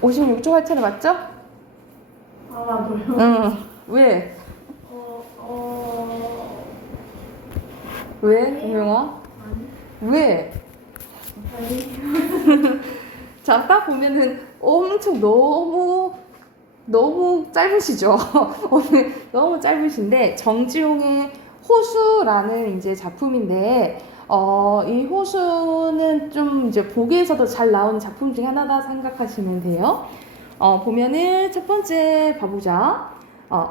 56초 할 차례 맞죠? 몰라. 응. 왜? 왜? 동명아? 아니. 왜? 아니. 자, 딱 보면은 엄청 너무 짧으시죠? 오늘 너무 짧으신데 정지용의 호수라는 이제 작품인데 이 호수는 좀 이제 보기에서도 잘 나오는 작품 중에 하나다 생각하시면 돼요. 보면은 첫 번째 봐보자.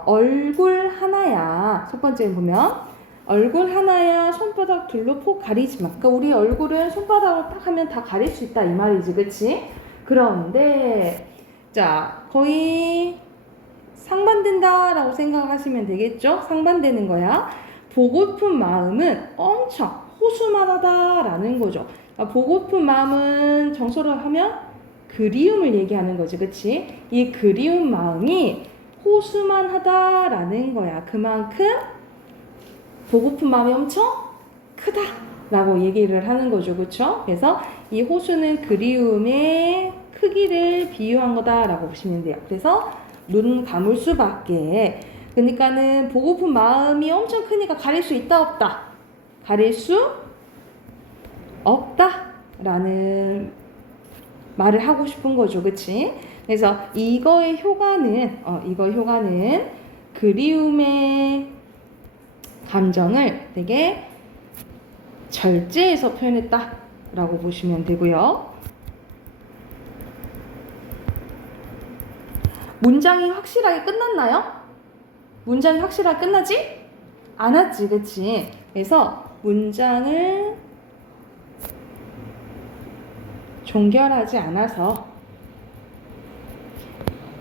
얼굴 하나야. 첫 번째 보면 얼굴 하나야 손바닥 둘로 폭 가리지 마. 그러니까 우리 얼굴은 손바닥으로 딱 하면 다 가릴 수 있다 이 말이지, 그치? 그런데 자 거의 상반된다라고 생각하시면 되겠죠? 상반되는 거야. 보고픈 마음은 엄청 호수만하다라는 거죠. 보고픈 마음은 정서로 하면 그리움을 얘기하는 거지, 그치? 이 그리운 마음이 호수만하다라는 거야. 그만큼 보고픈 마음이 엄청 크다라고 얘기를 하는 거죠, 그쵸? 그래서 이 호수는 그리움의 크기를 비유한 거다라고 보시면 돼요. 그래서 눈 감을 수밖에. 그러니까는 보고픈 마음이 엄청 크니까 가릴 수 있다 없다? 가릴 수 없다라는 말을 하고 싶은 거죠, 그치? 그래서 이거의 효과는 그리움의 감정을 되게 절제해서 표현했다라고 보시면 되고요. 문장이 확실하게 끝났나요? 문장이 확실하게 끝나지? 않았지, 그치? 그래서 문장을 종결하지 않아서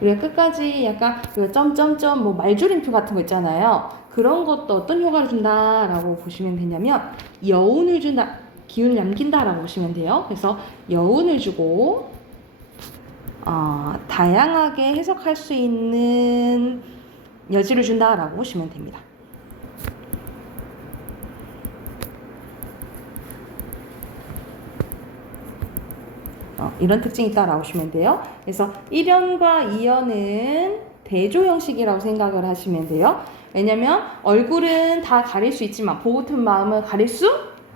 우리가 끝까지 약간 점점점 뭐 말줄임표 같은 거 있잖아요. 그런 것도 어떤 효과를 준다라고 보시면 되냐면 여운을 준다, 기운을 남긴다라고 보시면 돼요. 그래서 여운을 주고 다양하게 해석할 수 있는 여지를 준다라고 보시면 됩니다. 이런 특징이 있다라고 보시면 돼요. 그래서 1연과 2연은 대조 형식이라고 생각을 하시면 돼요. 왜냐면 얼굴은 다 가릴 수 있지만 보고픈 마음은 가릴 수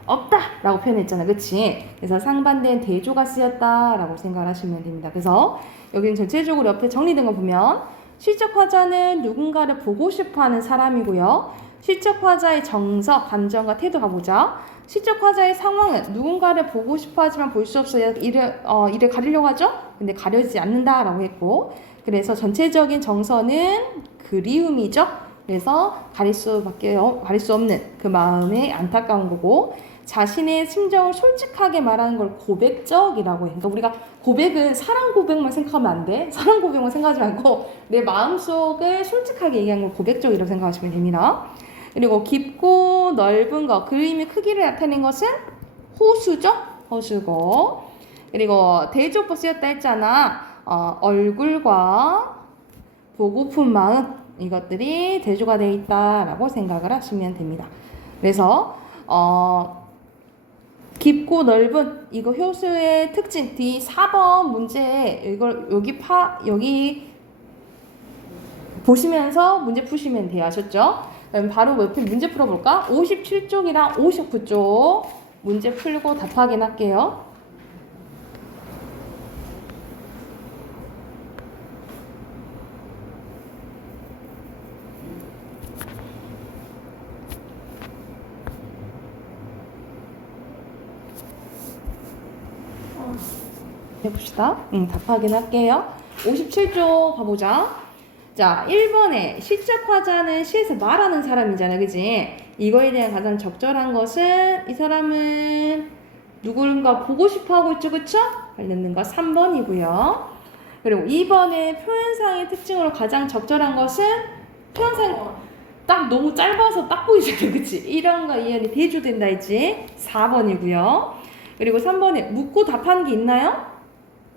없다라고 표현했잖아, 그치? 그래서 상반된 대조가 쓰였다라고 생각을 하시면 됩니다. 그래서 여기는 전체적으로 옆에 정리된 거 보면 시적 화자는 누군가를 보고 싶어하는 사람이고요. 시적 화자의 정서, 감정과 태도 가보자. 시적 화자의 상황은 누군가를 보고 싶어하지만 볼 수 없어요. 이를 가리려고 하죠. 근데 가려지지 않는다라고 했고, 그래서 전체적인 정서는 그리움이죠. 그래서 가릴 수 없는 그 마음의 안타까운 거고, 자신의 심정을 솔직하게 말하는 걸 고백적이라고 해. 그러니까 우리가 고백은 사랑 고백만 생각하면 안 돼. 사랑 고백만 생각하지 말고 내 마음속을 솔직하게 얘기하는 걸 고백적이라고 생각하시면 됩니다. 그리고 깊고 넓은 것, 그림의 크기를 나타내는 것은 호수죠. 호수고. 그리고 대조법 쓰였다 했잖아. 얼굴과 보고픈 마음, 이것들이 대조가 되어 있다라고 생각을 하시면 됩니다. 그래서 깊고 넓은 이거 효수의 특징, 뒤 4번 문제 이걸 여기 보시면서 문제 푸시면 돼요. 아셨죠? 그럼 바로 옆에 문제 풀어볼까? 57쪽이랑 59쪽 문제 풀고 답 확인할게요. 해봅시다. 답 확인할게요. 57쪽 봐보자. 자, 1번에 시적 화자는 시에서 말하는 사람이잖아, 그지? 이거에 대한 가장 적절한 것은 이 사람은 누군가 보고 싶어 하고 있죠, 그쵸? 관련된 거 3번이고요. 그리고 2번에 표현상의 특징으로 가장 적절한 것은 표현상 딱 너무 짧아서 딱 보이잖아, 그치? 1번과 2번이 대조된다 했지? 4번이고요. 그리고 3번에 묻고 답하는 게 있나요?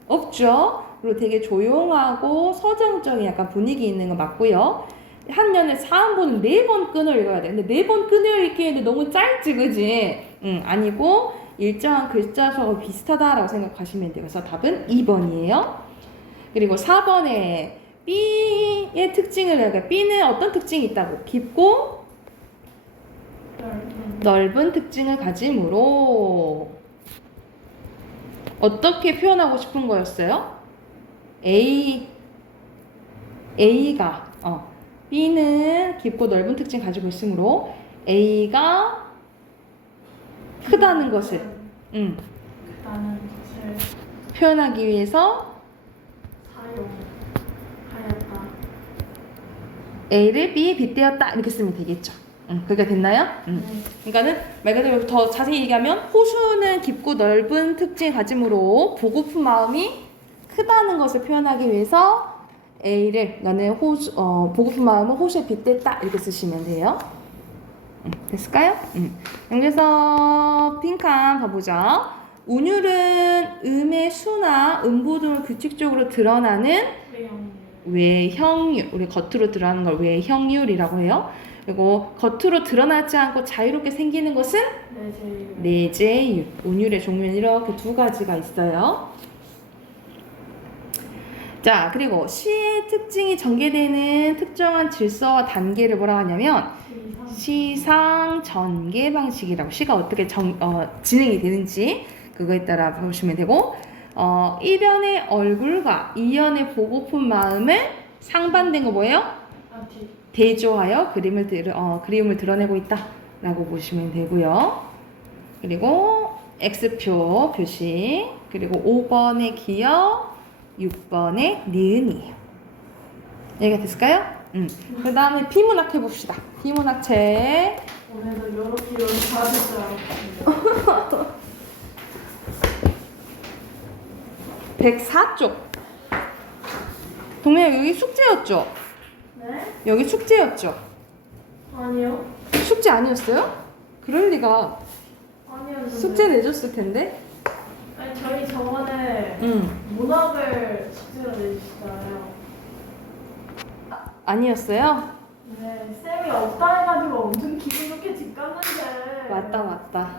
없죠. 그리고 되게 조용하고 서정적인 약간 분위기 있는 거 맞고요. 한 년에 사음분은 4번 끈을 읽어야 돼. 근데 4번 끈을 읽기에는 너무 짧지, 그지? 아니고 일정한 글자 수하고 비슷하다라고 생각하시면 돼요. 그래서 답은 2번이에요. 그리고 4번에 B의 특징을 내가 B는 어떤 특징이 있다고? 깊고 넓은 특징을 가지므로 어떻게 표현하고 싶은 거였어요? A가 B는 깊고 넓은 특징 가지고 있으므로 A가 크다는 것을 크다는 것을 표현하기 위해서 사용하였다. A를 B에 빗대었다 이렇게 쓰면 되겠죠. 그게 됐나요? 네. 그러니까는 말 그대로 더 자세히 얘기하면 호수는 깊고 넓은 특징을 가지므로 보고픈 마음이 크다는 것을 표현하기 위해서 A를 너는 보고픈 마음은 호수에 빗댔다 이렇게 쓰시면 돼요. 됐을까요? 그래서 빈칸 봐보자. 운율은 음의 수나 음보 등을 규칙적으로 드러나는 외형률. 우리 겉으로 드러나는 걸 외형률이라고 해요. 그리고 겉으로 드러나지 않고 자유롭게 생기는 것은 내재율. 운율의 종류는 이렇게 두 가지가 있어요. 자, 그리고 시의 특징이 전개되는 특정한 질서와 단계를 뭐라 하냐면 시상 전개 방식이라고. 시가 어떻게 진행이 되는지 그거에 따라 보시면 되고 1연의 얼굴과 2연의 보고픈 마음을 상반된 거 뭐예요? 대조하여 그림을 드러내고 있다라고 보시면 되고요. 그리고 X표 표시, 그리고 5번의 기역, 6번의 니은이에요. 얘기가 됐을까요? 그 다음에 비문학 해봅시다. 비문학책. 오늘도 이렇게 받을 줄 알았습니다. 104쪽. 동네 여기 숙제였죠? 네? 여기 숙제였죠? 아니요. 숙제 아니었어요? 그럴 리가. 아니요. 숙제 내줬을 텐데. 아니 저희 저번에 문학을 숙제로 내주시잖아요. 아니었어요? 네, 쌤이 없다 해가지고 엄청 기분 좋게 집 갔는데. 맞다.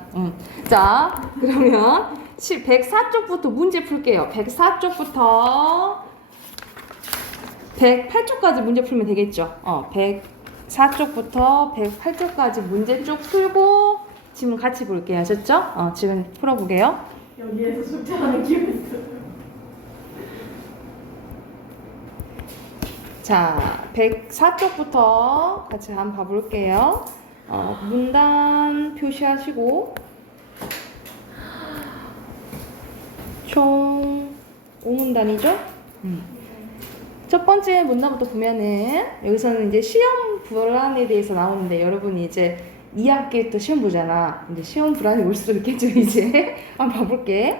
자, 그러면 104쪽부터 문제 풀게요. 104쪽부터 108쪽까지 문제 풀면 되겠죠. 104쪽부터 108쪽까지 문제 쭉 풀고 지금 같이 볼게요. 아셨죠? 지금 풀어보게요. 여기에서 숙제하는 기분이 들어요. 자, 104쪽부터 같이 한번 봐볼게요. 문단 표시하시고 총 5문단이죠? 첫 번째 문단부터 보면은 여기서는 이제 시험 불안에 대해서 나오는데 여러분이 이제 2학기 또 시험 보잖아. 이제 시험 불안이 올 수도 있겠죠, 이제. 한번 봐볼게.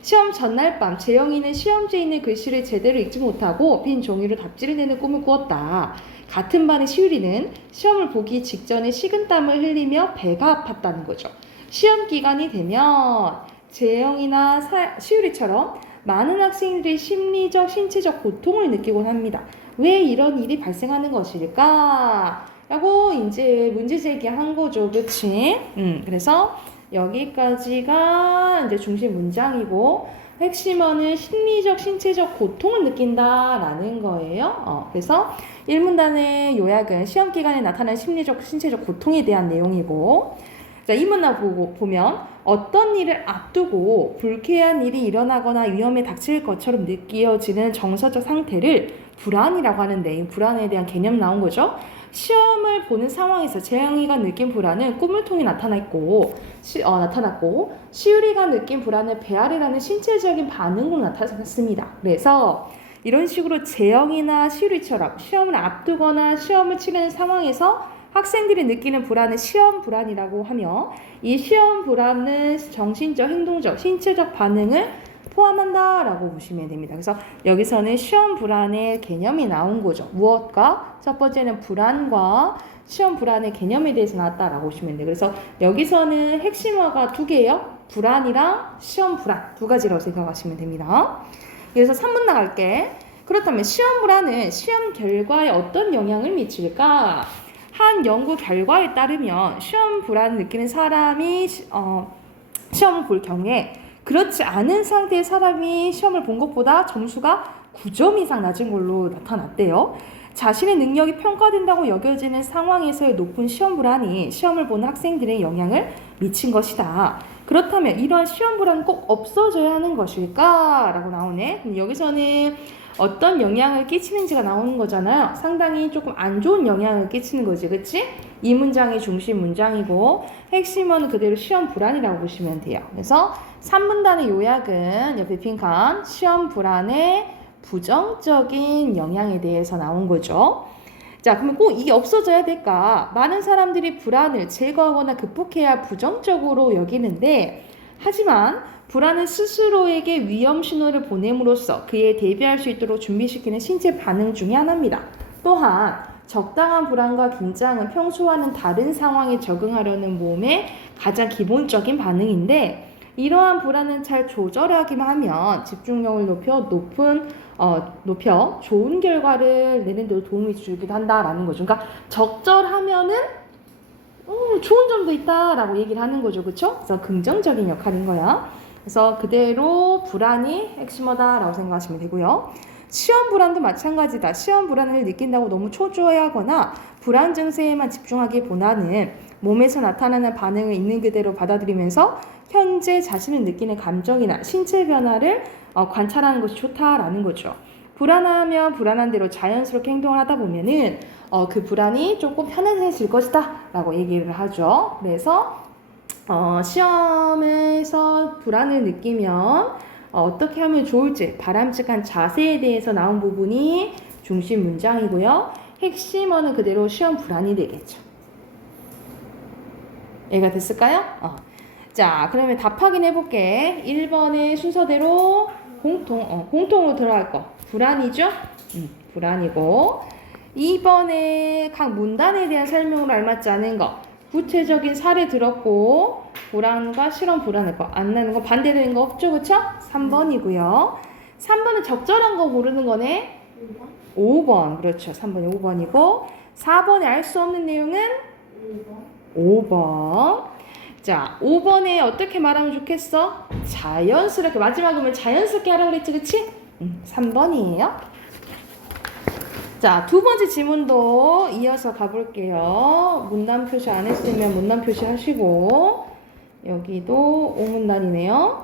시험 전날 밤 재영이는 시험지에 있는 글씨를 제대로 읽지 못하고 빈 종이로 답지를 내는 꿈을 꾸었다. 같은 반의 시우리는 시험을 보기 직전에 식은땀을 흘리며 배가 아팠다는 거죠. 시험 기간이 되면 재영이나 시우리처럼 많은 학생들이 심리적, 신체적 고통을 느끼곤 합니다. 왜 이런 일이 발생하는 것일까? 라고 이제 문제 제기한 거죠. 그치? 그래서 여기까지가 이제 중심 문장이고 핵심어는 심리적, 신체적 고통을 느낀다라는 거예요. 그래서 1문단의 요약은 시험 기간에 나타나는 심리적, 신체적 고통에 대한 내용이고 자, 이 문단 보면 어떤 일을 앞두고 불쾌한 일이 일어나거나 위험에 닥칠 것처럼 느껴지는 정서적 상태를 불안이라고 하는데 이 불안에 대한 개념 나온 거죠. 시험을 보는 상황에서 재영이가 느낀 불안은 꿈을 통해 나타났고 시우리가 느낀 불안은 배앓이라는 신체적인 반응으로 나타났습니다. 그래서 이런 식으로 재영이나 시우리처럼 시험을 앞두거나 시험을 치르는 상황에서 학생들이 느끼는 불안은 시험 불안이라고 하며 이 시험 불안은 정신적, 행동적, 신체적 반응을 포함한다라고 보시면 됩니다. 그래서 여기서는 시험 불안의 개념이 나온 거죠. 무엇과? 첫 번째는 불안과 시험 불안의 개념에 대해서 나왔다라고 보시면 돼요. 그래서 여기서는 핵심어가 두 개예요. 불안이랑 시험 불안 두 가지라고 생각하시면 됩니다. 그래서 3문 나갈게. 그렇다면 시험 불안은 시험 결과에 어떤 영향을 미칠까? 한 연구 결과에 따르면 시험 불안을 느끼는 사람이 시험을 볼 경우에 그렇지 않은 상태의 사람이 시험을 본 것보다 점수가 9점 이상 낮은 걸로 나타났대요. 자신의 능력이 평가된다고 여겨지는 상황에서의 높은 시험 불안이 시험을 보는 학생들의 영향을 미친 것이다. 그렇다면 이러한 시험 불안은 꼭 없어져야 하는 것일까? 라고 나오네. 여기서는 어떤 영향을 끼치는지가 나오는 거잖아요. 상당히 조금 안 좋은 영향을 끼치는 거지, 그치? 이 문장이 중심 문장이고 핵심은 그대로 시험 불안이라고 보시면 돼요. 그래서 3문단의 요약은 옆에 빈칸 시험 불안의 부정적인 영향에 대해서 나온 거죠. 자, 그러면 꼭 이게 없어져야 될까? 많은 사람들이 불안을 제거하거나 극복해야 할 부정적으로 여기는데 하지만 불안은 스스로에게 위험 신호를 보냄으로써 그에 대비할 수 있도록 준비시키는 신체 반응 중에 하나입니다. 또한 적당한 불안과 긴장은 평소와는 다른 상황에 적응하려는 몸의 가장 기본적인 반응인데 이러한 불안은 잘 조절하기만 하면 집중력을 높여 좋은 결과를 내는 데 도움이 주기도 한다라는 거죠. 그러니까 적절하면은 좋은 점도 있다라고 얘기를 하는 거죠. 그렇죠? 그래서 긍정적인 역할인 거야. 그래서 그대로 불안이 핵심어다라고 생각하시면 되고요. 시험 불안도 마찬가지다. 시험 불안을 느낀다고 너무 초조해하거나 불안 증세에만 집중하기보다는 몸에서 나타나는 반응을 있는 그대로 받아들이면서 현재 자신을 느끼는 감정이나 신체 변화를 관찰하는 것이 좋다라는 거죠. 불안하면 불안한 대로 자연스럽게 행동을 하다 보면은 그 불안이 조금 편안해질 것이다 라고 얘기를 하죠. 그래서 시험에서 불안을 느끼면 어떻게 하면 좋을지 바람직한 자세에 대해서 나온 부분이 중심 문장이고요. 핵심어는 그대로 시험 불안이 되겠죠. 이해가 됐을까요? 자, 그러면 답 확인해 볼게. 1번의 순서대로 공통으로 들어갈 거. 불안이죠? 불안이고. 2번에 각 문단에 대한 설명으로 알맞지 않은 거. 구체적인 사례 들었고, 불안과 실험 불안일 거. 안 나는 거 반대되는 거 없죠? 그쵸? 3번이고요. 3번은 적절한 거 고르는 거네. 5번. 그렇죠. 3번이 5번이고. 4번에 알 수 없는 내용은 5번. 자, 5번에 어떻게 말하면 좋겠어? 자연스럽게. 마지막이면 자연스럽게 하라고 그랬지, 그치? 3번이에요. 자, 두 번째 지문도 이어서 가볼게요. 문단 표시 안 했으면 문단 표시 하시고, 여기도 5문단이네요.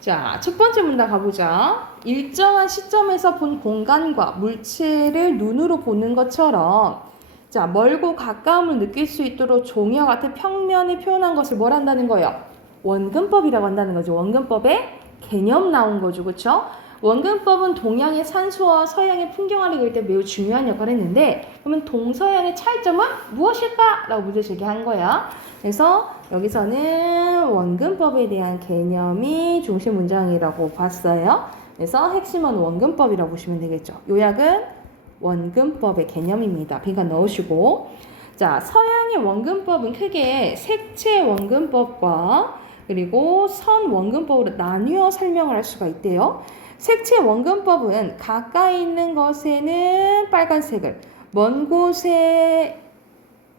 자, 첫 번째 문단 가보자. 일정한 시점에서 본 공간과 물체를 눈으로 보는 것처럼, 자, 멀고 가까움을 느낄 수 있도록 종이와 같은 평면에 표현한 것을 뭘 한다는 거예요? 원근법이라고 한다는 거죠. 원근법의 개념 나온 거죠. 그쵸? 원근법은 동양의 산수와 서양의 풍경화를 그릴 때 매우 중요한 역할을 했는데 그러면 동서양의 차이점은 무엇일까? 라고 문제 제기한 거야. 그래서 여기서는 원근법에 대한 개념이 중심 문장이라고 봤어요. 그래서 핵심은 원근법이라고 보시면 되겠죠. 요약은 원근법의 개념입니다. 빈칸 넣으시고, 자, 서양의 원근법은 크게 색채 원근법과 그리고 선 원근법으로 나뉘어 설명을 할 수가 있대요. 색채 원근법은 가까이 있는 것에는 빨간색을, 먼 곳에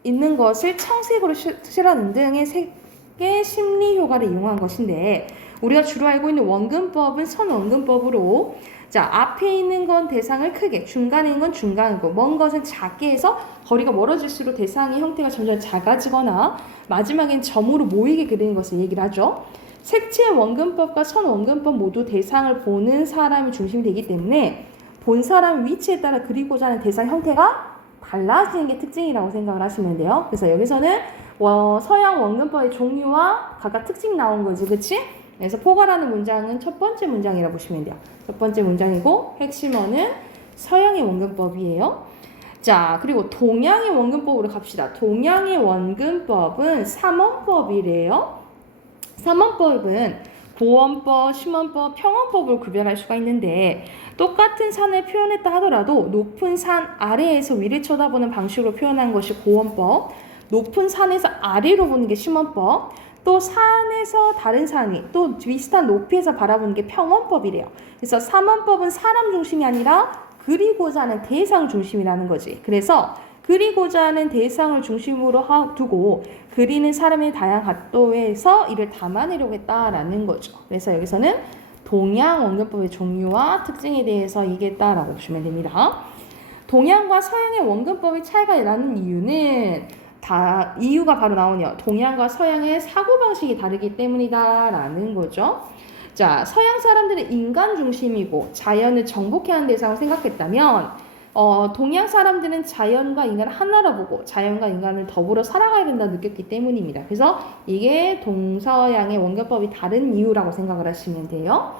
있는 것을 청색으로 칠하는 등의 색의 심리 효과를 이용한 것인데 우리가 주로 알고 있는 원근법은 선 원근법으로 자, 앞에 있는 건 대상을 크게, 중간에 있는 건 중간이고 먼 것은 작게 해서 거리가 멀어질수록 대상의 형태가 점점 작아지거나 마지막엔 점으로 모이게 그리는 것을 얘기를 하죠. 색채 원근법과 선 원근법 모두 대상을 보는 사람이 중심이 되기 때문에 본 사람의 위치에 따라 그리고자 하는 대상 형태가 달라지는 게 특징이라고 생각을 하시면 돼요. 그래서 여기서는 서양 원근법의 종류와 각각 특징 나온 거지, 그치? 그래서 포괄하는 문장은 첫 번째 문장이라고 보시면 돼요. 첫 번째 문장이고 핵심어는 서양의 원근법이에요. 자, 그리고 동양의 원근법으로 갑시다. 동양의 원근법은 삼원법이래요. 삼원법은 보원법, 심원법, 평원법을 구별할 수가 있는데 똑같은 산을 표현했다 하더라도 높은 산 아래에서 위를 쳐다보는 방식으로 표현한 것이 고원법, 높은 산에서 아래로 보는 게 심원법, 또 산에서 다른 산이 또 비슷한 높이에서 바라보는 게 평원법이래요. 그래서 삼원법은 사람 중심이 아니라 그리고자 하는 대상 중심이라는 거지. 그래서 그리고자 하는 대상을 중심으로 두고 그리는 사람의 다양한 각도에서 이를 담아내려고 했다라는 거죠. 그래서 여기서는 동양 원근법의 종류와 특징에 대해서 얘기했다라고 보시면 됩니다. 동양과 서양의 원근법의 차이가 나는 이유가 바로 나오네요. 동양과 서양의 사고방식이 다르기 때문이다라는 거죠. 자, 서양 사람들은 인간 중심이고 자연을 정복해야 하는 대상을 생각했다면 동양 사람들은 자연과 인간을 하나로 보고 자연과 인간을 더불어 살아가야 된다고 느꼈기 때문입니다. 그래서 이게 동서양의 원근법이 다른 이유라고 생각을 하시면 돼요.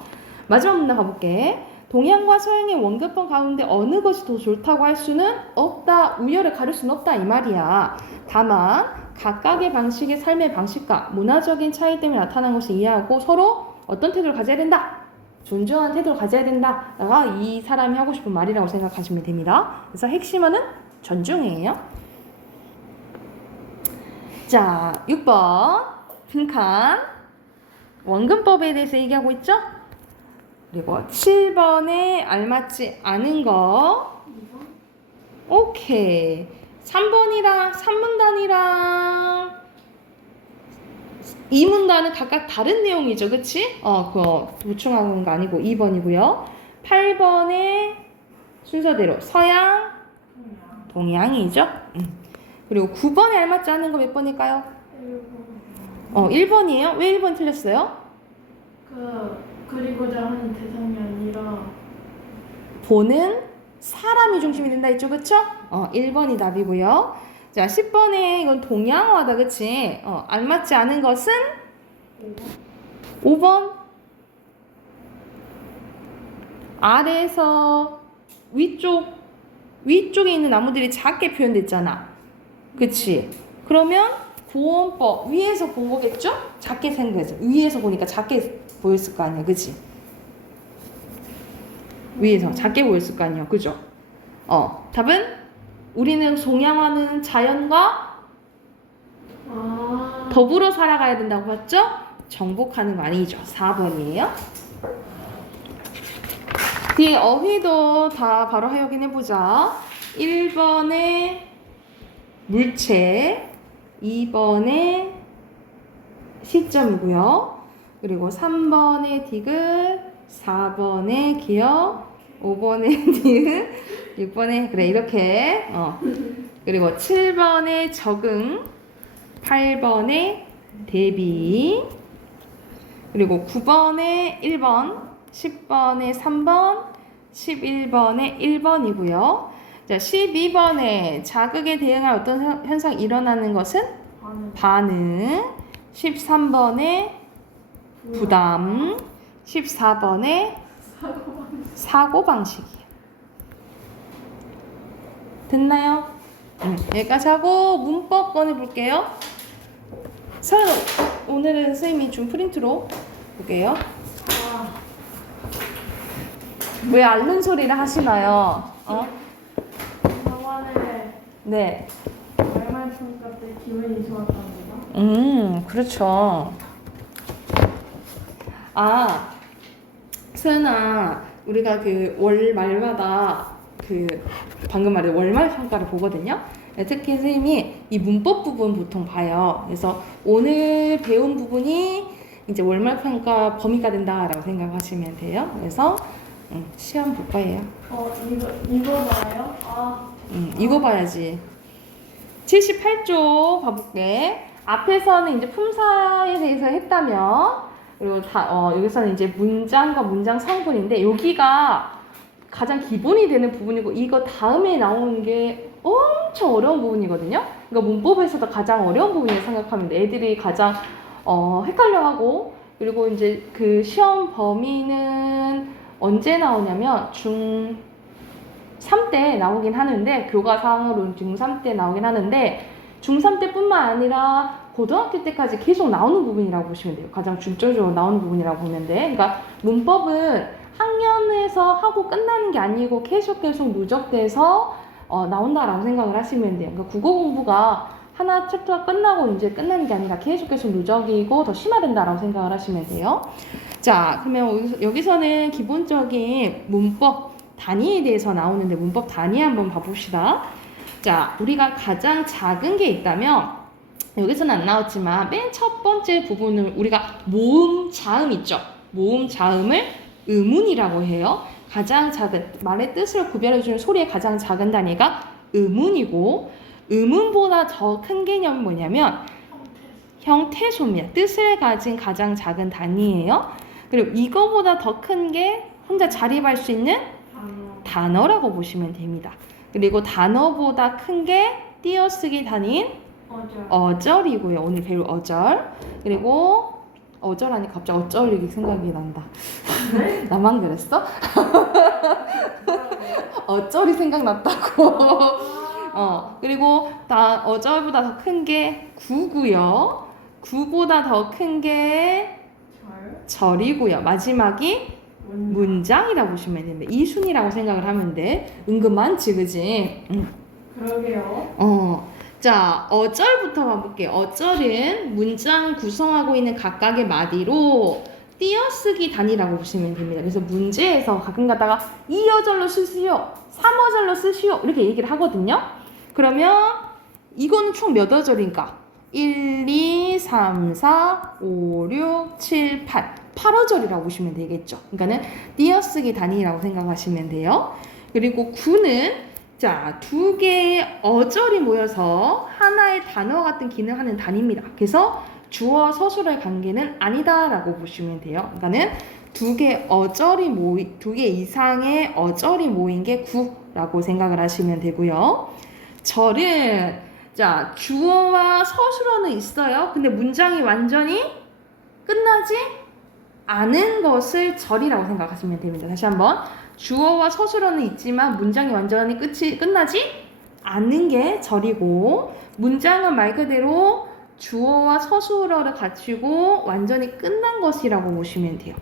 마지막 문제 가볼게. 동양과 서양의 원근법 가운데 어느 것이 더 좋다고 할 수는 없다. 우열을 가릴 수는 없다 이 말이야. 다만 각각의 방식의 삶의 방식과 문화적인 차이 때문에 나타난 것을 이해하고 서로 어떤 태도를 가져야 된다. 존중하는 태도를 가져야 된다가 이 사람이 하고 싶은 말이라고 생각하시면 됩니다. 그래서 핵심어는 존중이에요. 자, 6번 빈칸 원근법에 대해서 얘기하고 있죠? 그리고 7번에 알맞지 않은 거 오케이. 3번이랑 3문단이랑 2문단은 각각 다른 내용이죠. 그치? 그거 보충하는 거 아니고 2번이고요. 8번에 순서대로 서양, 동양이죠. 그리고 9번에 알맞지 않은 거 몇 번일까요? 1번이에요? 왜 1번 틀렸어요? 그리고자 하는 대상이 아니라 보는 사람이 중심이 된다 했죠. 그쵸? 1번이 답이고요. 자, 10번에 이건 동양어다. 그치? 알맞지 않은 것은 5번. 아래에서 위쪽에 있는 나무들이 작게 표현됐잖아. 그치? 그러면 고원법 위에서 본 거겠죠? 작게 생겼어. 위에서 보니까 작게 보였을 거 아니야. 그치? 위에서 작게 보였을 거 아니야. 그죠? 답은 우리는 동양화는 자연과 더불어 살아가야 된다고 했죠? 정복하는 거 아니죠. 4번이에요. 뒤에 어휘도 다 바로 확인해보자. 1번에 물체, 2번에 시점이고요. 그리고 3번에 디귿, 4번에 기억, 5번에 디귿, 6번에 그래 이렇게 그리고 7번에 적응, 8번에 대비, 그리고 9번에 1번, 10번에 3번, 11번에 1번이고요. 자, 12번에 자극에 대응할 어떤 현상이 일어나는 것은 반응, 13번에 부담, 14번에 사고방식이에요. 됐나요? 여기까지 하고 문법 꺼내볼게요. 오늘은 선생님이 준 프린트로 볼게요. 왜 앓는 소리를 하시나요? 저번에 네. 말말평가 때 기분이 좋았답니다. 그렇죠. 소연아, 우리가 그 월말마다 방금 말한 월말 평가를 보거든요. 특히 선생님이 이 문법 부분 보통 봐요. 그래서 오늘 배운 부분이 이제 월말 평가 범위가 된다라고 생각하시면 돼요. 그래서 시험 볼 거예요. 이거 봐요? 이거 봐야지. 78쪽 봐볼게. 앞에서는 이제 품사에 대해서 했다면, 그리고 여기서는 이제 문장과 문장 성분인데, 여기가 가장 기본이 되는 부분이고, 이거 다음에 나오는 게 엄청 어려운 부분이거든요. 그러니까 문법에서도 가장 어려운 부분이라고 생각하면 돼. 애들이 가장 헷갈려하고, 그리고 이제 그 시험 범위는 언제 나오냐면 중3 때 나오긴 하는데, 교과상으로는 중3 때 나오긴 하는데, 중3 때뿐만 아니라 고등학교 때까지 계속 나오는 부분이라고 보시면 돼요. 가장 중점적으로 나오는 부분이라고 보면 돼. 그러니까 문법은 학년에서 하고 끝나는 게 아니고 계속 누적돼서 나온다라고 생각을 하시면 돼요. 그러니까 국어 공부가 하나 챕터가 끝나고 이제 끝나는 게 아니라 계속 누적이고 더 심화된다라고 생각을 하시면 돼요. 자, 그러면 여기서는 기본적인 문법 단위에 대해서 나오는데 문법 단위 한번 봐봅시다. 자, 우리가 가장 작은 게 있다면 여기서는 안 나왔지만 맨 첫 번째 부분을 우리가 모음 자음 있죠. 모음 자음을 음운이라고 해요. 가장 작은 말의 뜻을 구별해주는 소리의 가장 작은 단위가 음운이고 음운보다 더 큰 개념은 뭐냐면 형태소입니다. 뜻을 가진 가장 작은 단위예요. 그리고 이거보다 더 큰 게 혼자 자립할 수 있는 단어라고 보시면 됩니다. 그리고 단어보다 큰 게 띄어쓰기 단위인 어절이고요. 오늘 배울 어절. 그리고 어절하니 갑자기 어쩔이 생각이 난다. 네? 나만 그랬어? 어쩔이 생각났다고. 그리고 어절보다 더 큰 게 구고요. 구보다 더 큰 게 절이고요. 마지막이 문장이라고 보시면 됩니다. 이순이라고 생각을 하면 돼. 은근 많지, 그지? 그러게요. 자, 어절부터 가볼게요. 어절은 문장 구성하고 있는 각각의 마디로 띄어쓰기 단위라고 보시면 됩니다. 그래서 문제에서 가끔 가다가 2어절로 쓰시오, 3어절로 쓰시오 이렇게 얘기를 하거든요. 그러면 이거는 총 몇 어절인가? 1, 2, 3, 4, 5, 6, 7, 8 8어절이라고 보시면 되겠죠. 그러니까는 띄어쓰기 단위라고 생각하시면 돼요. 그리고 9는 자, 두 개의 어절이 모여서 하나의 단어 같은 기능을 하는 단위입니다. 그래서 주어 서술의 관계는 아니다라고 보시면 돼요. 그러니까는 두 개 이상의 어절이 모인 게 9라고 생각을 하시면 되고요. 절은 자, 주어와 서술어는 있어요. 근데 문장이 완전히 끝나지 않은 것을 절이라고 생각하시면 됩니다. 다시 한번. 주어와 서술어는 있지만 문장이 완전히 끝나지 않는 게 절이고 문장은 말 그대로 주어와 서술어를 갖추고 완전히 끝난 것이라고 보시면 돼요.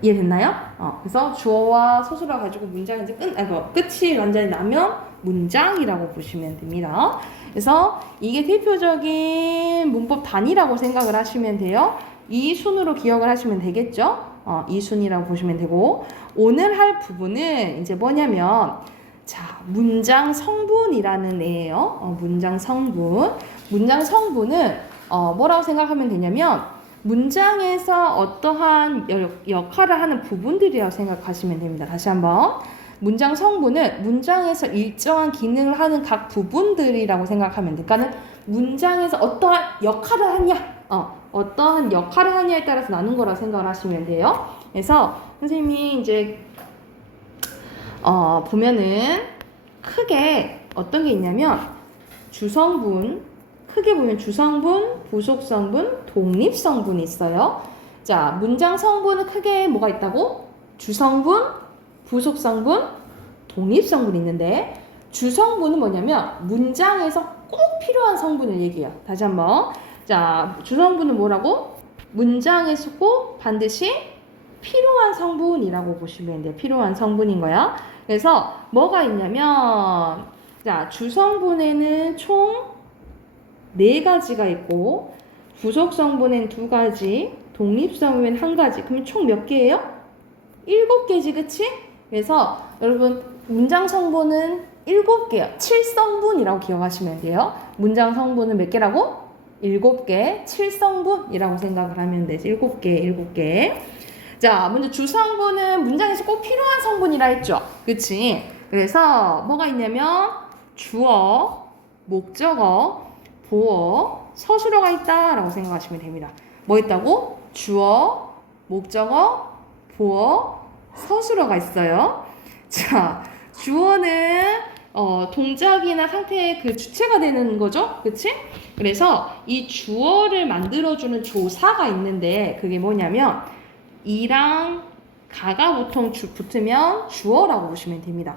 이해됐나요? 그래서 주어와 서술어 가지고 문장이 이제 끝이 완전히 나면 문장이라고 보시면 됩니다. 그래서 이게 대표적인 문법 단위라고 생각을 하시면 돼요. 이 순으로 기억을 하시면 되겠죠? 이 순이라고 보시면 되고 오늘 할 부분은 이제 뭐냐면 자, 문장 성분이라는 애예요. 문장 성분. 문장 성분은 뭐라고 생각하면 되냐면 문장에서 어떠한 역할을 하는 부분들이라고 생각하시면 됩니다. 다시 한번. 문장 성분은 문장에서 일정한 기능을 하는 각 부분들이라고 생각하면 돼요. 그러니까는 문장에서 어떠한 역할을 하냐, 어떠한 역할을 하냐에 따라서 나눈 거라고 생각을 하시면 돼요. 그래서 선생님이 이제 보면은 크게 어떤 게 있냐면 주성분, 크게 보면 주성분, 부속성분, 독립성분이 있어요. 자, 문장 성분은 크게 뭐가 있다고? 주성분, 부속성분, 독립성분이 있는데 주성분은 뭐냐면 문장에서 꼭 필요한 성분을 얘기해요. 다시 한번. 자, 주성분은 뭐라고? 문장에서 꼭 반드시 필요한 성분이라고 보시면 돼요. 필요한 성분인 거야. 그래서 뭐가 있냐면 자, 주성분에는 총 4가지가 있고 부속성분엔 2가지, 독립성분엔 1가지. 그러면 총 몇 개예요? 7개지, 그치? 그래서 여러분 문장 성분은 7개요. 7성분이라고 기억하시면 돼요. 문장 성분은 몇 개라고? 7개. 7성분이라고 생각을 하면 되죠. 7개. 자, 먼저 주성분은 문장에서 꼭 필요한 성분이라 했죠. 그치? 그래서 뭐가 있냐면 주어, 목적어, 보어, 서술어가 있다라고 생각하시면 됩니다. 뭐 있다고? 주어, 목적어, 보어, 서술어가 있어요. 자, 주어는 동작이나 상태의 그 주체가 되는 거죠. 그치? 그래서 이 주어를 만들어주는 조사가 있는데 그게 뭐냐면 이랑 가가 보통 붙으면 주어라고 보시면 됩니다.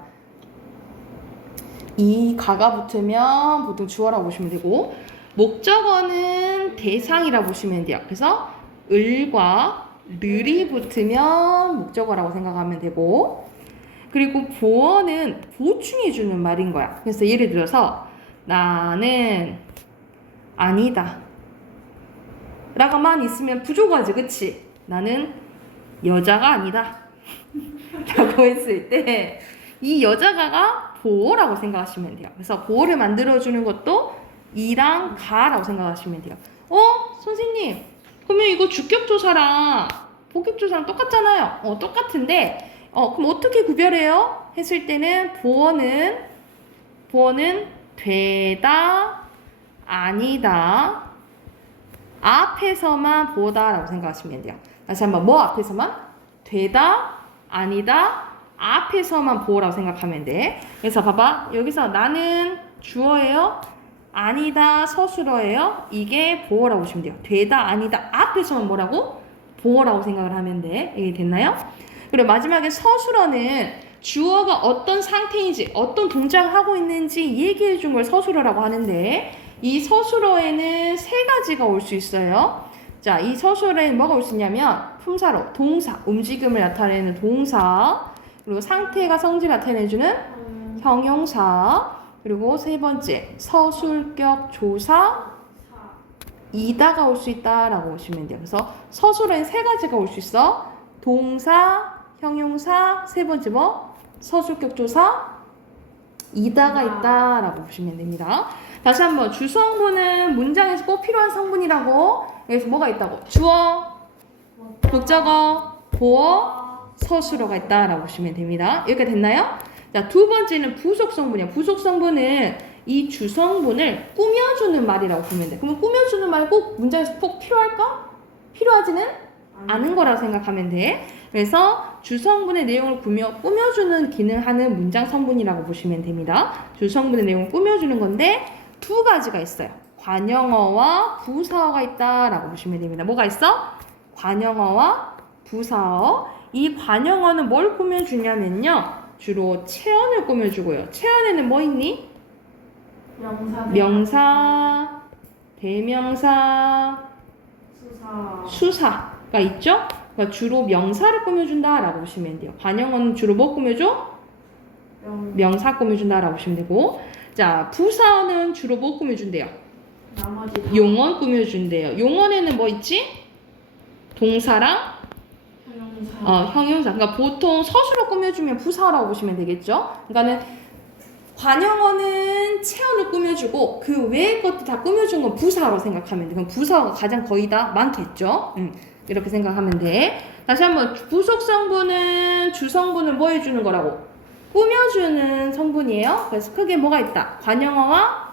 이 가가 붙으면 보통 주어라고 보시면 되고 목적어는 대상이라고 보시면 돼요. 그래서 을과 늘이 붙으면 목적어라고 생각하면 되고 그리고 보어는 보충해주는 말인 거야. 그래서 예를 들어서 나는 아니다 라고만 있으면 부족하지, 그치? 나는 여자가 아니다 라고 했을 때 이 여자가가 보어라고 생각하시면 돼요. 그래서 보어를 만들어주는 것도 이랑 가라고 생각하시면 돼요. 선생님, 그러면 이거 주격조사랑 복격조사랑 똑같잖아요. 똑같은데, 그럼 어떻게 구별해요? 했을 때는 보어는 되다, 아니다, 앞에서만 보다라고 생각하시면 돼요. 다시 한번 뭐 앞에서만? 되다, 아니다, 앞에서만 보라고 생각하면 돼. 그래서 봐봐. 여기서 나는 주어예요. 아니다, 서술어예요. 이게 보어라고 보시면 돼요. 되다, 아니다, 앞에서만 뭐라고? 보어라고 생각을 하면 돼. 이게 됐나요? 그리고 마지막에 서술어는 주어가 어떤 상태인지, 어떤 동작을 하고 있는지 얘기해 준 걸 서술어라고 하는데, 이 서술어에는 세 가지가 올 수 있어요. 자, 이 서술어에는 뭐가 올 수 있냐면 품사로 동사, 움직임을 나타내는 동사, 그리고 상태가 성질을 나타내주는 형용사, 그리고 세 번째 서술격 조사 이다가 올 수 있다라고 보시면 돼요. 그래서 서술어에는 세 가지가 올 수 있어. 동사, 형용사, 세 번째 뭐? 서술격 조사 이다가 있다라고 보시면 됩니다. 다시 한번 주성분은 문장에서 꼭 필요한 성분이라고. 여기서 뭐가 있다고? 주어, 목적어, 보어, 서술어가 있다라고 보시면 됩니다. 이렇게 됐나요? 자, 두 번째는 부속성분이야. 부속성분은 이 주성분을 꾸며주는 말이라고 보면 돼. 그러면 꾸며주는 말 꼭 문장에서 꼭 필요할까? 필요하지는 않은 거라고 생각하면 돼. 그래서 주성분의 내용을 꾸며주는 기능하는 문장 성분이라고 보시면 됩니다. 주성분의 내용을 꾸며주는 건데 두 가지가 있어요. 관형어와 부사어가 있다라고 보시면 됩니다. 뭐가 있어? 관형어와 부사어. 이 관형어는 뭘 꾸며주냐면요. 주로 체언을 꾸며주고요. 체언에는 뭐 있니? 명사, 대명사, 수사가 있죠? 그러니까 주로 명사를 꾸며준다라고 보시면 돼요. 관형어는 주로 뭐 꾸며줘? 명사 꾸며준다라고 보시면 되고, 자, 부사어는 주로 뭐 꾸며준대요? 용언 꾸며준대요. 용언에는 뭐 있지? 동사랑 형용사. 그러니까 보통 서술어 꾸며주면 부사어라고 보시면 되겠죠? 그러니까는 관형어는 체언을 꾸며주고 그 외의 것도 다 꾸며준 건 부사어라고 생각하면 돼. 그럼 부사어가 가장 거의 다 많겠죠? 이렇게 생각하면 돼. 다시 한번 부속성분은 주성분을 뭐 해주는 거라고? 꾸며주는 성분이에요. 그래서 크게 뭐가 있다? 관형어와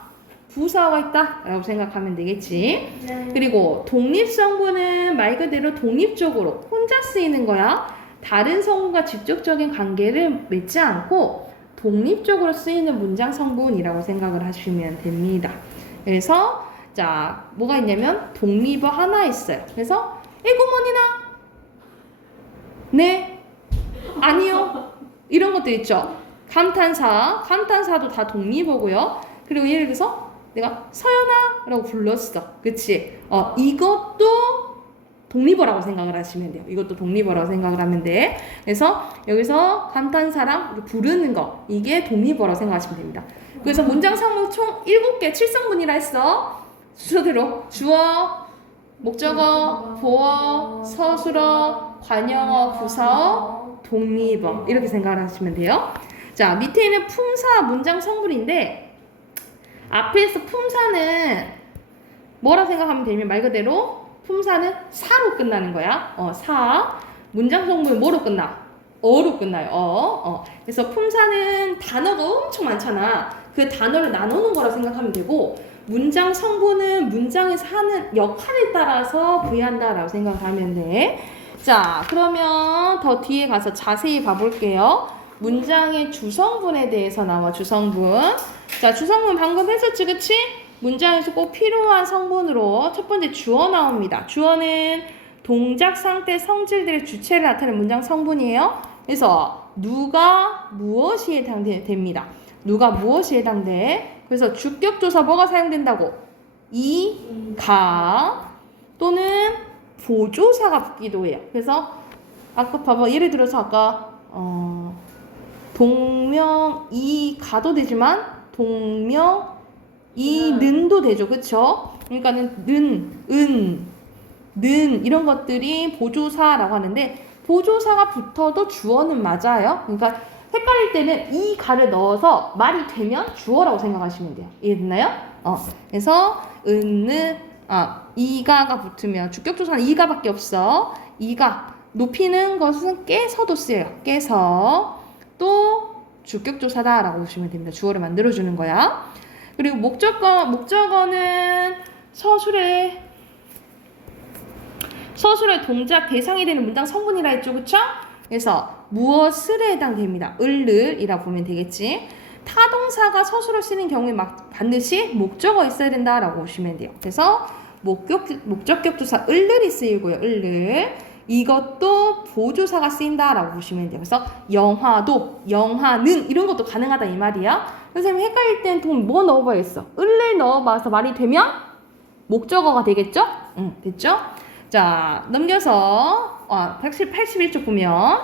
부사어가 있다 라고 생각하면 되겠지. 네. 그리고 독립성분은 말 그대로 독립적으로 혼자 쓰이는 거야. 다른 성분과 직접적인 관계를 맺지 않고 독립적으로 쓰이는 문장 성분이라고 생각을 하시면 됩니다. 그래서 자, 뭐가 있냐면 독립어 하나 있어요. 그래서 에구머니나 네, 아니요, 이런 것들 있죠. 감탄사도 다 독립어고요. 그리고 예를 들어서 내가 서연아 라고 불렀어. 그치? 이것도 독립어라고 생각을 하시면 돼요. 이것도 독립어라고 생각을 하면 돼. 그래서 여기서 감탄사랑 부르는 거, 이게 독립어라고 생각하시면 됩니다. 그래서 문장 성분 총 7개 7성분이라 했어. 순서대로 주어, 목적어, 보어, 서술어, 관형어, 부사어, 독립어, 이렇게 생각을 하시면 돼요. 자, 밑에 있는 품사 문장 성분인데 앞에서 품사는 뭐라 생각하면 되냐면 말 그대로 품사는 사로 끝나는 거야. 사. 문장 성분은 뭐로 끝나? 어로 끝나요. 그래서 품사는 단어가 엄청 많잖아. 그 단어를 나누는 거라 생각하면 되고, 문장 성분은 문장에서 하는 역할에 따라서 부여한다라고 생각을 하면 돼. 자, 그러면 더 뒤에 가서 자세히 봐볼게요. 문장의 주성분에 대해서 나와. 주성분. 자, 주성분 방금 했었지, 그치? 문장에서 꼭 필요한 성분으로 첫 번째 주어 나옵니다. 주어는 동작, 상태, 성질들의 주체를 나타내는 문장 성분이에요. 그래서 누가 무엇이 해당됩니다. 누가 무엇이 해당돼? 그래서 주격조사 뭐가 사용된다고? 이, 가 또는 보조사가 붙기도 해요. 그래서 아까 봐봐. 예를 들어서 아까 동명, 이, 가도 되지만 동명, 이, 는도 되죠. 그쵸? 그러니까는 는 이런 것들이 보조사라고 하는데 보조사가 붙어도 주어는 맞아요. 그러니까 헷갈릴 때는 이 가를 넣어서 말이 되면 주어라고 생각하시면 돼요. 이해됐나요? 그래서 이가가 붙으면 주격조사는 이가밖에 없어. 이가 높이는 것은 깨서도 쓰여요. 깨서 또 주격조사다라고 보시면 됩니다. 주어를 만들어주는 거야. 그리고 목적어는 서술의 동작 대상이 되는 문장 성분이라 했죠. 그쵸? 그래서 무엇을에 해당됩니다. 을이라 보면 되겠지. 타동사가 서술을 쓰는 경우에 반드시 목적어 있어야 된다라고 보시면 돼요. 그래서 목적격조사 을이 쓰이고요. 이것도 보조사가 쓰인다라고 보시면 돼요. 그래서 영화도, 영화는 이런 것도 가능하다 이 말이야. 선생님 헷갈릴 때는 뭐 넣어봐야겠어. 을을 넣어봐서 말이 되면 목적어가 되겠죠? 응, 됐죠? 자, 넘겨서 81쪽 보면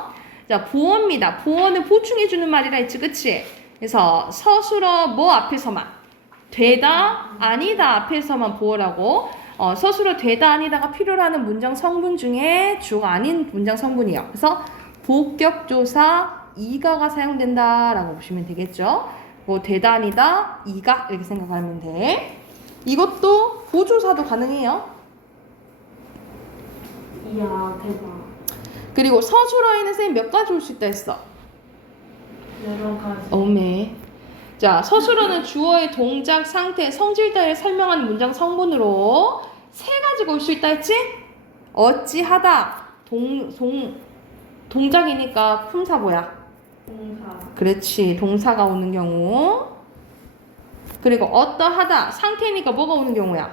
자, 보어입니다. 보어는 보충해주는 말이라 했지, 그치? 그래서 서술어 뭐 앞에서만 되다, 아니다 앞에서만 보어라고 서술어 되다, 아니다가 필요로 하는 문장 성분 중에 주어가 아닌 문장 성분이에요. 그래서 복격조사 이가가 사용된다라고 보시면 되겠죠. 뭐 되다, 아니다, 이가 이렇게 생각하면 돼. 이것도 보조사도 가능해요. 이야, 대박. 그리고 서술어에는 선생님 몇 가지 올 수 있다 했어? 여러 가지. 어메. 자, 서술어는 주어의 동작, 상태, 성질 등을 설명하는 문장 성분으로 세 가지가 올 수 있다 했지? 어찌하다, 동작이니까 품사 뭐야? 동사. 그렇지, 동사가 오는 경우. 그리고 어떠하다, 상태니까 뭐가 오는 경우야?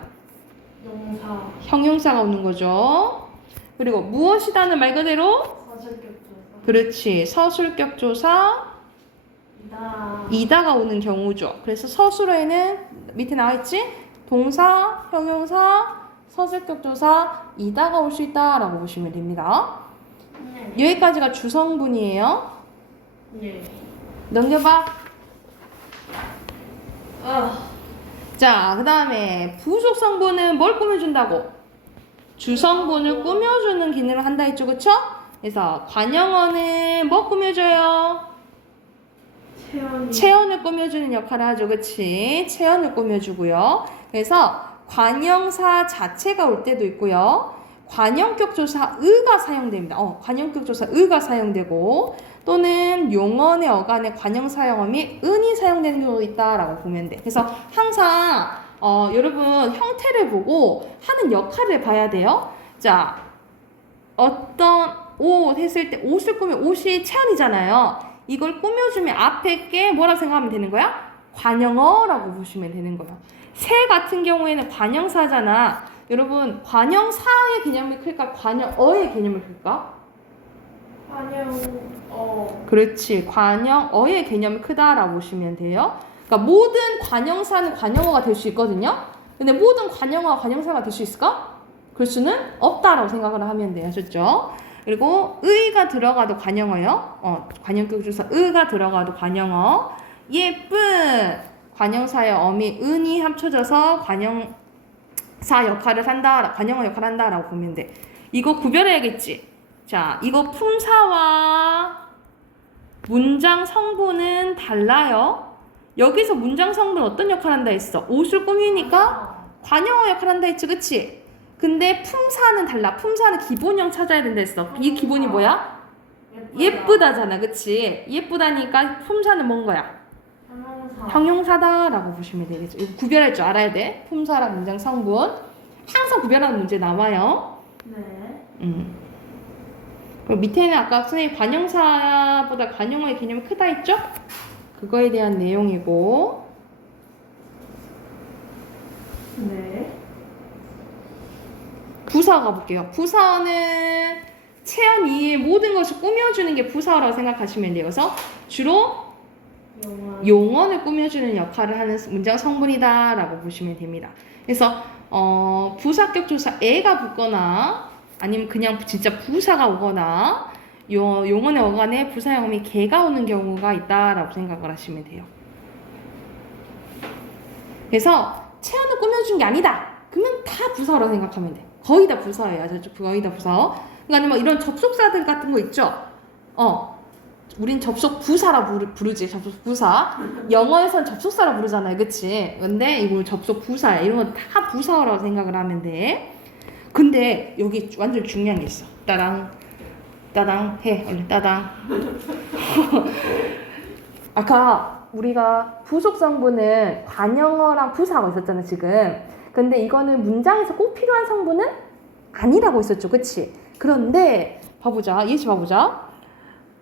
용사. 형용사가 오는 거죠. 그리고 무엇이다는 말 그대로 서술격조사. 그렇지, 서술격조사 이다가 오는 경우죠. 그래서 서술어에는 밑에 나와있지? 동사, 형용사, 서술격조사 이다가 올 수 있다라고 보시면 됩니다. 네. 여기까지가 주성분이에요. 네. 넘겨봐. 아. 자, 그 다음에 부속성분은 뭘 꾸며준다고? 주성분을 꾸며주는 기능을 한다 했죠, 그쵸? 그래서 관형어는 뭐 꾸며줘요? 체언을 꾸며주는 역할을 하죠, 그치? 체언을 꾸며주고요. 그래서 관형사 자체가 올 때도 있고요. 관형격조사 의가 사용됩니다. 관형격조사 의가 사용되고 또는 용언의 어간에 관형사형어 및 은이 사용되는 경우도 있다라고 보면 돼. 그래서 항상 여러분 형태를 보고 하는 역할을 봐야 돼요. 자, 어떤 옷 했을 때 옷을 꾸면 옷이 체언이잖아요. 이걸 꾸며주면 앞에 게 뭐라고 생각하면 되는 거야? 관형어라고 보시면 되는 거예요. 새 같은 경우에는 관형사잖아. 여러분 관형사의 개념이 클까? 관형어의 개념이 클까? 그렇지. 관형어의 개념이 크다라고 보시면 돼요. 그러니까 모든 관형사는 관형어가 될 수 있거든요. 근데 모든 관형어가 관형사가 될 수 있을까? 그럴 수는 없다라고 생각을 하면 돼요. 아셨죠? 그리고 의가 들어가도 관형어요. 관형격조사 의가 들어가도 관형어. 예쁜 관형사의 어미 은이 합쳐져서 관형사 역할을 한다, 관형어 역할을 한다라고 보면 돼. 이거 구별해야겠지. 자, 이거 품사와 문장 성분은 달라요. 여기서 문장 성분 어떤 역할 한다 했어? 옷을 꾸미니까 관형어 역할 한다 했지, 그치? 근데 품사는 달라. 품사는 기본형 찾아야 된다 했어. 이 기본이 뭐야? 예쁘다잖아, 그치? 예쁘다니까 품사는 뭔 거야? 형용사다라고 보시면 되겠죠. 이거 구별할 줄 알아야 돼. 품사랑 문장 성분. 항상 구별하는 문제 나와요. 네. 그리고 밑에는 아까 선생님 관형사보다 관형어의 개념이 크다 했죠? 그거에 대한 내용이고. 네. 부사어 가볼게요. 부사어는 체언 이의 모든 것을 꾸며주는 게 부사어라고 생각하시면 돼요. 그래서 주로 용언을 꾸며주는 역할을 하는 문장 성분이다 라고 보시면 됩니다. 그래서 부사격 조사 애가 붙거나 아니면 그냥 진짜 부사가 오거나 용언의 어간에 부사형이 개가 오는 경우가 있다라고 생각을 하시면 돼요. 그래서 체언을 꾸며준 게 아니다. 그러면 다 부사어라고 생각하면 돼. 거의 다 부사어예요. 거의 다 부사어. 그러니까 뭐 이런 접속사들 같은 거 있죠. 우린 접속 부사라 부르지. 접속 부사. 영어에선 접속사라 부르잖아요. 그치? 근데 이걸 접속 부사야. 이런 거 다 부사어라고 생각을 하면 돼. 근데 여기 완전 중요한 게 있어. 따당. 따당 해. 얼른 따당. 아까 우리가 부속성분은 관형어랑 부사가 있었잖아 지금. 근데 이거는 문장에서 꼭 필요한 성분은 아니라고 했었죠. 그치? 그런데 봐보자. 예시 봐보자.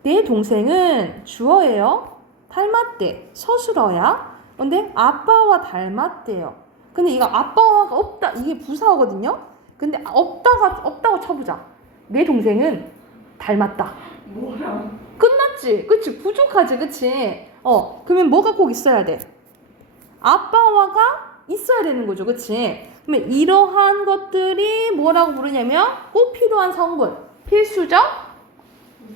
내 동생은 주어예요. 닮았대. 서술어야. 근데 아빠와 닮았대요. 근데 이거 아빠가 없다. 이게 부사어거든요. 근데 없다고 쳐보자. 내 동생은 닮았다. 뭐야? 끝났지? 그치? 부족하지? 그치? 그러면 뭐가 꼭 있어야 돼? 아빠와가 있어야 되는 거죠. 그치? 그러면 이러한 것들이 뭐라고 부르냐면 꼭 필요한 성분. 필수적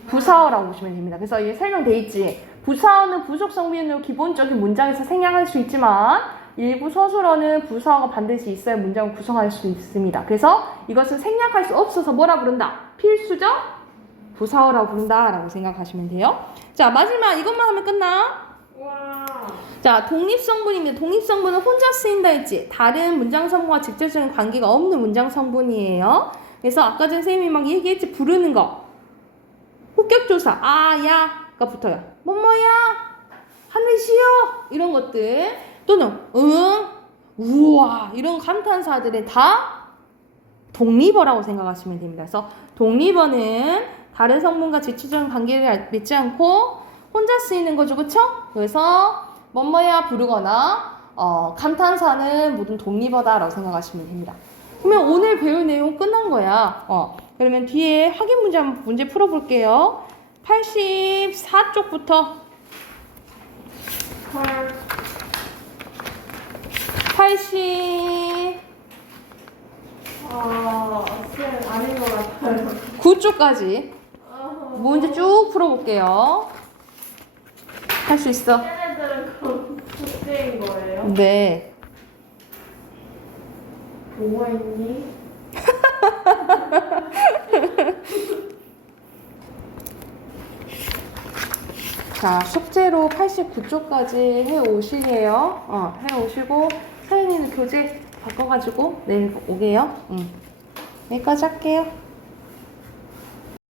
부사어라고 보시면 됩니다. 그래서 이게 설명돼 있지. 부사어는 부속 성분으로 기본적인 문장에서 생략할 수 있지만 일부 서술어는 부사어가 반드시 있어야 문장을 구성할 수 있습니다. 그래서 이것은 생략할 수 없어서 뭐라 부른다? 필수적 부사어라고 부른다라고 생각하시면 돼요. 자, 마지막 이것만 하면 끝나. 와. 자, 독립성분입니다. 독립성분은 혼자 쓰인다 했지. 다른 문장 성분과 직접적인 관계가 없는 문장 성분이에요. 그래서 아까 전 선생님이 막 얘기했지. 부르는 거. 호격조사. 아, 야가 붙어요. 뭐뭐야. 하늘시여. 이런 것들. 또는 응, 우와. 이런 감탄사들은 다 독립어라고 생각하시면 됩니다. 그래서 독립어는 다른 성분과 직접적인 관계를 맺지 않고 혼자 쓰이는 거죠. 그쵸? 그래서 뭐뭐야 부르거나 감탄사는 모든 독립어다라고 생각하시면 됩니다. 그러면 오늘 배울 내용 끝난 거야. 그러면 뒤에 확인 문제 한번 문제 풀어볼게요. 84쪽부터 80 쌤 아닌 것 같아요. 9쪽까지 문제 쭉 풀어볼게요. 할 수 있어. 쟤네들은 그럼 숙제인 거예요? 네. 뭐가 있니? 자, 숙제로 89쪽까지 해오시게요. 해오시고 서연이는 교재 바꿔가지고 내일 오게요. 여기까지 할게요.